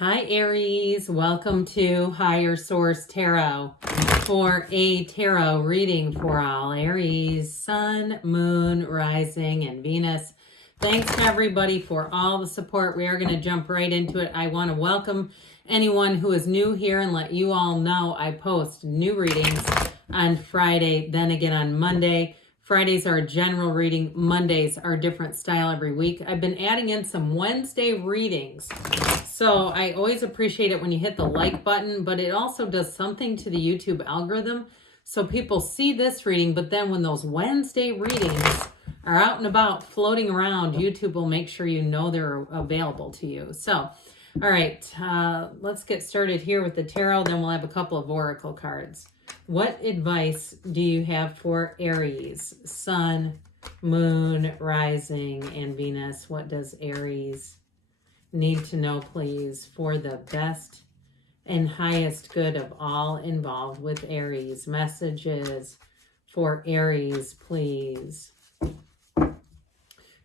Hi Aries, welcome to Higher Source Tarot for a tarot reading for all Aries, Sun, Moon, Rising, and Venus. Thanks to everybody for all the support. We are going to jump right into it. I want to welcome anyone who is new here and let you all know I post new readings on Friday, then again on Monday. Fridays are a general reading. Mondays are a different style every week. I've been adding in some Wednesday readings. So I always appreciate it when you hit the like button, but it also does something to the YouTube algorithm. So people see this reading, but then when those Wednesday readings are out and about floating around, YouTube will make sure you know they're available to you. So, all right, let's get started here with the tarot. Then we'll have a couple of oracle cards. What advice do you have for Aries, Sun, Moon, Rising, and Venus? What does Aries need to know, please, for the best and highest good of all involved with Aries? Messages for Aries, please. All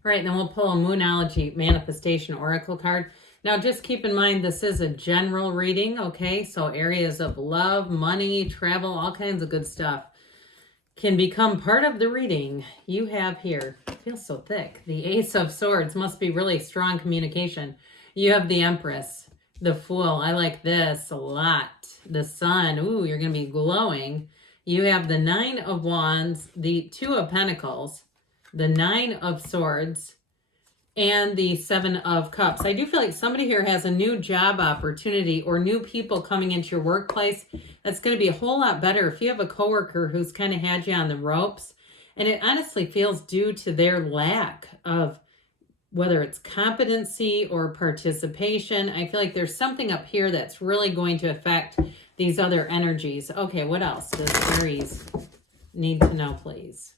right, then we'll pull a Moonology Manifestation Oracle card. Now, just keep in mind, this is a general reading, okay? So areas of love, money, travel, all kinds of good stuff can become part of the reading. You have here, it feels so thick, the Ace of Swords. Must be really strong communication. You have the Empress, the Fool. I like this a lot. The Sun. Ooh, you're going to be glowing. You have the Nine of Wands, the Two of Pentacles, the Nine of Swords, and the Seven of Cups. I do feel like somebody here has a new job opportunity or new people coming into your workplace. That's going to be a whole lot better if you have a coworker who's kind of had you on the ropes. And it honestly feels due to their lack of whether it's competency or participation. I feel like there's something up here that's really going to affect these other energies. Okay, what else does Aries need to know, please?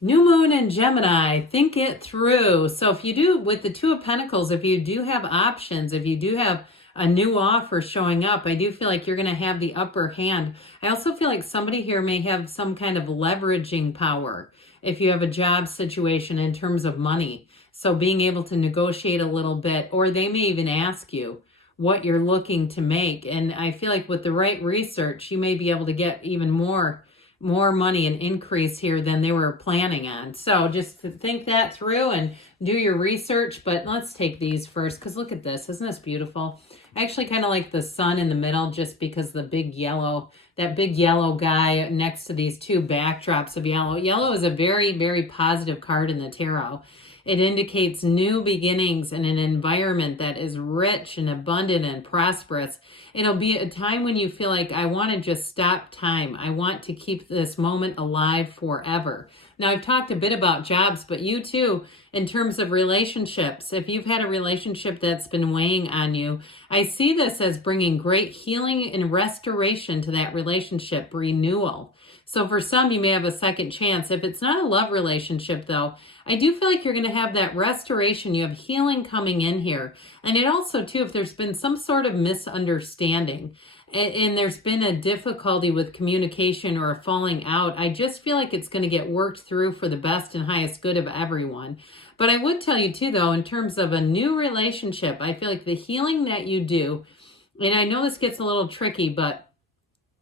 New Moon in Gemini, think it through. So if you do, with the Two of Pentacles, if you do have options, if you do have a new offer showing up, I do feel like you're going to have the upper hand. I also feel like somebody here may have some kind of leveraging power if you have a job situation in terms of money. So being able to negotiate a little bit, or they may even ask you what you're looking to make. And I feel like with the right research, you may be able to get even more money and increase here than they were planning on. So just think that through and do your research. But let's take these first, because look at this. Isn't this beautiful? I actually kind of like the sun in the middle just because the big yellow, that big yellow guy next to these two backdrops of yellow. Yellow is a very, very positive card in the tarot. It indicates new beginnings in an environment that is rich and abundant and prosperous. It'll be a time when you feel like, I want to just stop time. I want to keep this moment alive forever. Now, I've talked a bit about jobs, but you too, in terms of relationships, if you've had a relationship that's been weighing on you, I see this as bringing great healing and restoration to that relationship, renewal. So for some, you may have a second chance. If it's not a love relationship, though, I do feel like you're going to have that restoration. You have healing coming in here. And it also, too, if there's been some sort of misunderstanding and there's been a difficulty with communication or a falling out, I just feel like it's going to get worked through for the best and highest good of everyone. But I would tell you, too, though, in terms of a new relationship, I feel like the healing that you do, and I know this gets a little tricky, but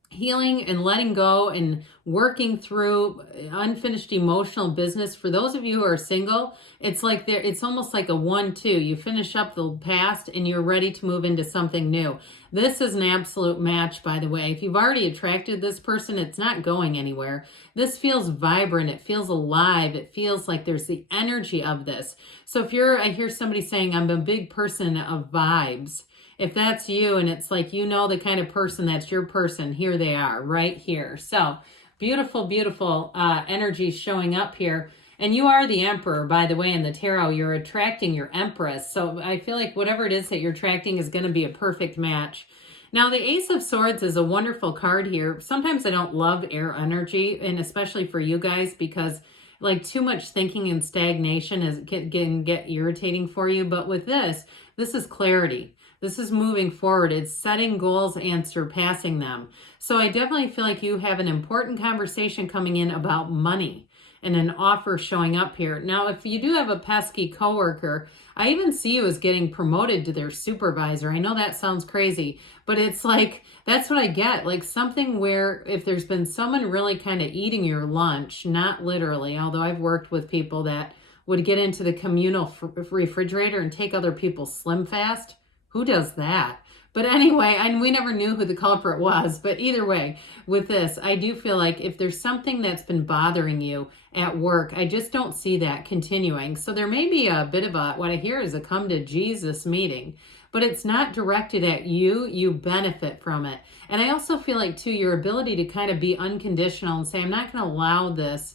healing and letting go and working through unfinished emotional business. For those of you who are single, it's like it's almost like a 1-2. You finish up the past and you're ready to move into something new. This is an absolute match, by the way. If you've already attracted this person, it's not going anywhere. This feels vibrant. It feels alive. It feels like there's the energy of this. So if I hear somebody saying, I'm a big person of vibes. If that's you and it's like, you know, the kind of person that's your person, here they are right here. So beautiful, beautiful energy showing up here. And you are the Emperor, by the way, in the tarot. You're attracting your Empress. So I feel like whatever it is that you're attracting is going to be a perfect match. Now, the Ace of Swords is a wonderful card here. Sometimes I don't love air energy, and especially for you guys, because like too much thinking and stagnation can get irritating for you. But with this is clarity. This is moving forward. It's setting goals and surpassing them. So I definitely feel like you have an important conversation coming in about money and an offer showing up here. Now, if you do have a pesky coworker, I even see you as getting promoted to their supervisor. I know that sounds crazy, but it's like, that's what I get. Like something where if there's been someone really kind of eating your lunch, not literally, although I've worked with people that would get into the communal refrigerator and take other people's Slim Fast. Who does that? But anyway, and we never knew who the culprit was. But either way, with this, I do feel like if there's something that's been bothering you at work, I just don't see that continuing. So there may be a bit of a, what I hear is a come to Jesus meeting, but it's not directed at you. You benefit from it. And I also feel like, too, your ability to kind of be unconditional and say, I'm not going to allow this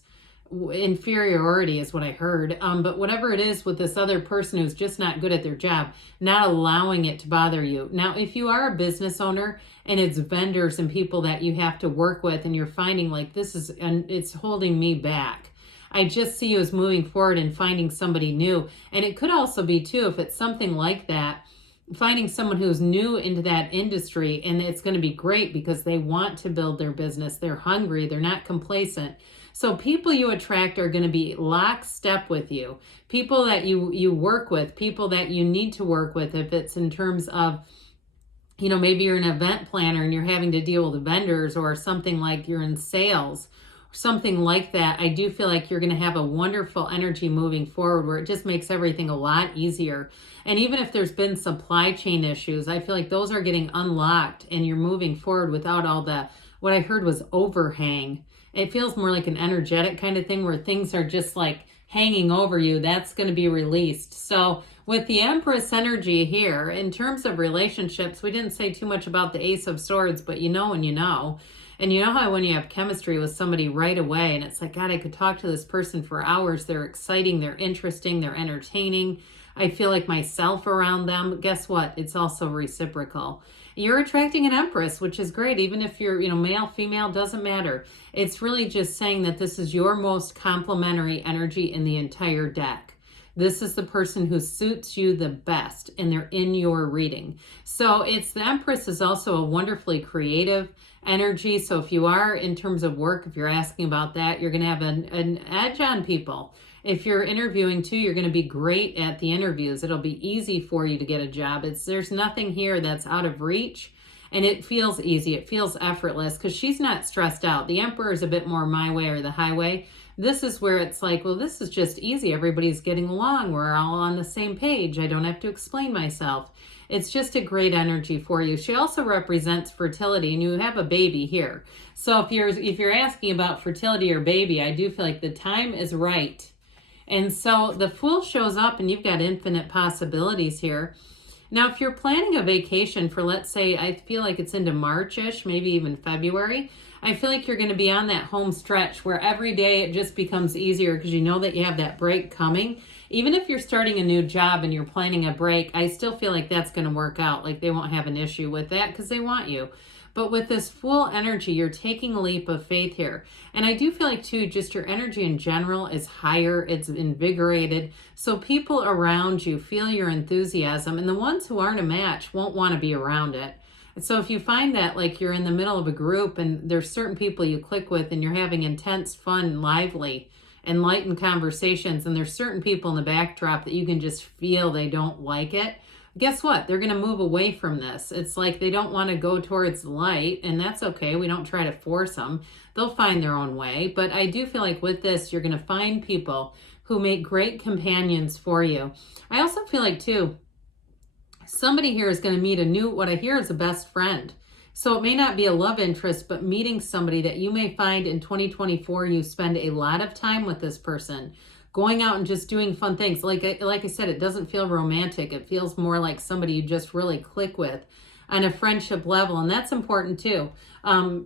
inferiority is what I heard. But whatever it is with this other person who's just not good at their job, not allowing it to bother you. Now, if you are a business owner and it's vendors and people that you have to work with and you're finding like this is, and it's holding me back, I just see you as moving forward and finding somebody new. And it could also be too, if it's something like that, finding someone who's new into that industry, and it's going to be great because they want to build their business. They're hungry. They're not complacent. So people you attract are going to be lockstep with you. People that you work with, people that you need to work with, if it's in terms of, you know, maybe you're an event planner and you're having to deal with vendors, or something like you're in sales, something like that. I do feel like you're going to have a wonderful energy moving forward where it just makes everything a lot easier. And even if there's been supply chain issues, I feel like those are getting unlocked and you're moving forward without all the, what I heard was overhang. It feels more like an energetic kind of thing where things are just like hanging over you. That's going to be released. So with the Empress energy here, in terms of relationships, we didn't say too much about the Ace of Swords, but you know when you know. And you know how when you have chemistry with somebody right away, and it's like, God, I could talk to this person for hours. They're exciting, they're interesting, they're entertaining. I feel like myself around them. Guess what? It's also reciprocal. You're attracting an Empress, which is great. Even if you're, you know, male, female, doesn't matter. It's really just saying that this is your most complementary energy in the entire deck. This is the person who suits you the best, and they're in your reading. So it's, the Empress is also a wonderfully creative energy. So if you are, in terms of work, if you're asking about that, you're going to have an edge on people. If you're interviewing too, you're going to be great at the interviews. It'll be easy for you to get a job. There's nothing here that's out of reach, and it feels easy. It feels effortless because she's not stressed out. The Emperor is a bit more my way or the highway. This is where it's like, well, this is just easy. Everybody's getting along. We're all on the same page. I don't have to explain myself. It's just a great energy for you. She also represents fertility, and you have a baby here. So if you're asking about fertility or baby, I do feel like the time is right. And so the Fool shows up and you've got infinite possibilities here. Now, if you're planning a vacation for, let's say, I feel like it's into March-ish, maybe even February, I feel like you're going to be on that home stretch where every day it just becomes easier because you know that you have that break coming. Even if you're starting a new job and you're planning a break, I still feel like that's going to work out. Like they won't have an issue with that because they want you. But with this Fool energy, you're taking a leap of faith here. And I do feel like, too, just your energy in general is higher. It's invigorated. So people around you feel your enthusiasm. And the ones who aren't a match won't want to be around it. And so if you find that, like, you're in the middle of a group and there's certain people you click with and you're having intense, fun, lively, enlightened conversations, and there's certain people in the backdrop that you can just feel they don't like it, guess what? They're going to move away from this. It's like they don't want to go towards the light, and that's okay. We don't try to force them. They'll find their own way. But I do feel like with this, you're going to find people who make great companions for you. I also feel like, too, somebody here is going to meet a new, what I hear is a best friend. So it may not be a love interest, but meeting somebody that you may find in 2024, you spend a lot of time with this person, going out and just doing fun things. Like I said, it doesn't feel romantic. It feels more like somebody you just really click with on a friendship level. And that's important too.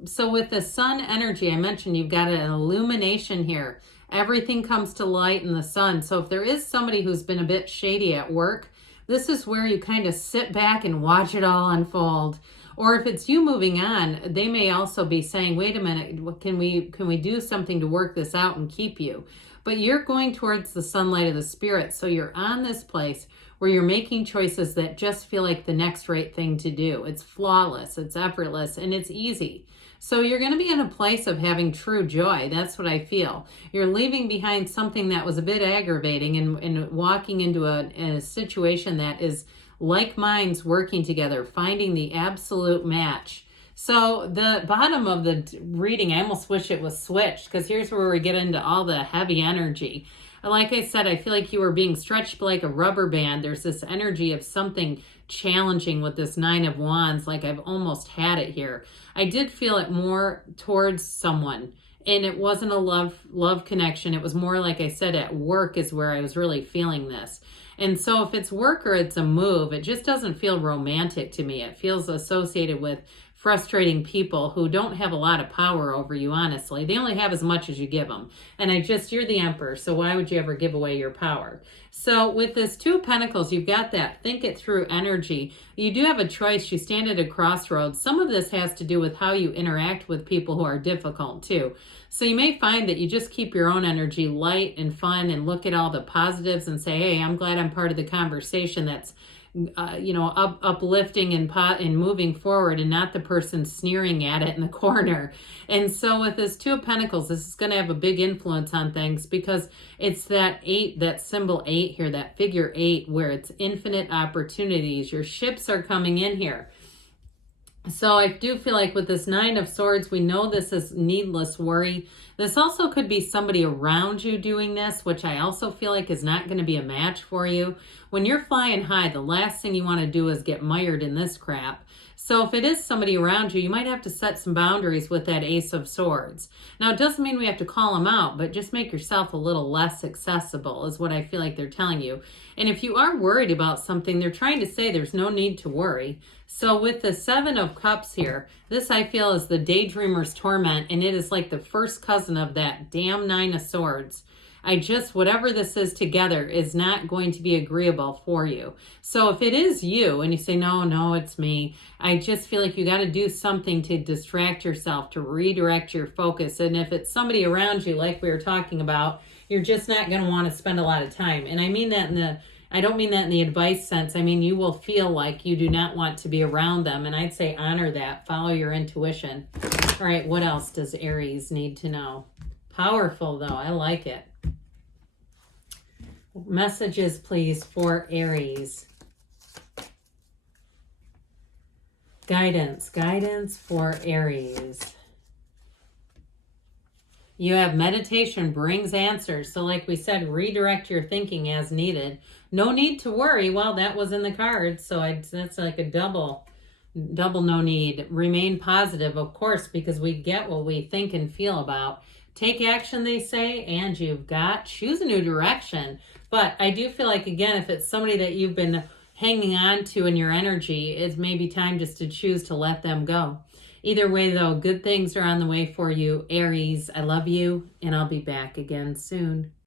So with the sun energy, I mentioned you've got an illumination here. Everything comes to light in the sun. So if there is somebody who's been a bit shady at work, this is where you kind of sit back and watch it all unfold. Or if it's you moving on, they may also be saying, wait a minute, can we do something to work this out and keep you? but you're going towards the sunlight of the spirit. So you're on this place where you're making choices that just feel like the next right thing to do. It's flawless, it's effortless, and it's easy. So you're going to be in a place of having true joy. That's what I feel. You're leaving behind something that was a bit aggravating and walking into a situation that is like minds working together, finding the absolute match. So the bottom of the reading, I almost wish it was switched, because here's where we get into all the heavy energy. Like I said, I feel like you were being stretched like a rubber band. There's this energy of something challenging with this Nine of Wands, like I've almost had it here. I did feel it more towards someone, and it wasn't a love connection. It was more, like I said, at work is where I was really feeling this. And so if it's work or it's a move, it just doesn't feel romantic to me. It feels associated with frustrating people who don't have a lot of power over you, honestly. They only have as much as you give them. And you're the emperor, so why would you ever give away your power? So with this Two of Pentacles, you've got that think it through energy. You do have a choice. You stand at a crossroads. Some of this has to do with how you interact with people who are difficult too. So you may find that you just keep your own energy light and fun and look at all the positives and say, hey, I'm glad I'm part of the conversation that's uplifting and moving forward, and not the person sneering at it in the corner. And so with this Two of Pentacles, this is going to have a big influence on things, because it's that 8, that symbol 8 here, that figure 8, where it's infinite opportunities. Your ships are coming in here. So I do feel like with this Nine of Swords, we know this is needless worry. This also could be somebody around you doing this, which I also feel like is not going to be a match for you. When you're flying high, the last thing you want to do is get mired in this crap. So if it is somebody around you, you might have to set some boundaries with that Ace of Swords. Now, it doesn't mean we have to call them out, but just make yourself a little less accessible is what I feel like they're telling you. And if you are worried about something, they're trying to say there's no need to worry. So with the Seven of Cups here, this I feel is the daydreamer's torment, and it is like the first cousin of that damn Nine of Swords. Whatever this is together is not going to be agreeable for you. So if it is you and you say, no, it's me, I just feel like you got to do something to distract yourself, to redirect your focus. And if it's somebody around you, like we were talking about, you're just not going to want to spend a lot of time. And I mean that I don't mean that in the advice sense. I mean, you will feel like you do not want to be around them. And I'd say honor that. Follow your intuition. All right, what else does Aries need to know? Powerful, though. I like it. Messages, please, for Aries. Guidance for Aries. You have meditation brings answers. So like we said, redirect your thinking as needed. No need to worry. Well, that was in the cards, so that's like a double no need. Remain positive, of course, because we get what we think and feel about. Take action, they say, and choose a new direction. But I do feel like, again, if it's somebody that you've been hanging on to in your energy, it's maybe time just to choose to let them go. Either way, though, good things are on the way for you, Aries. I love you, and I'll be back again soon.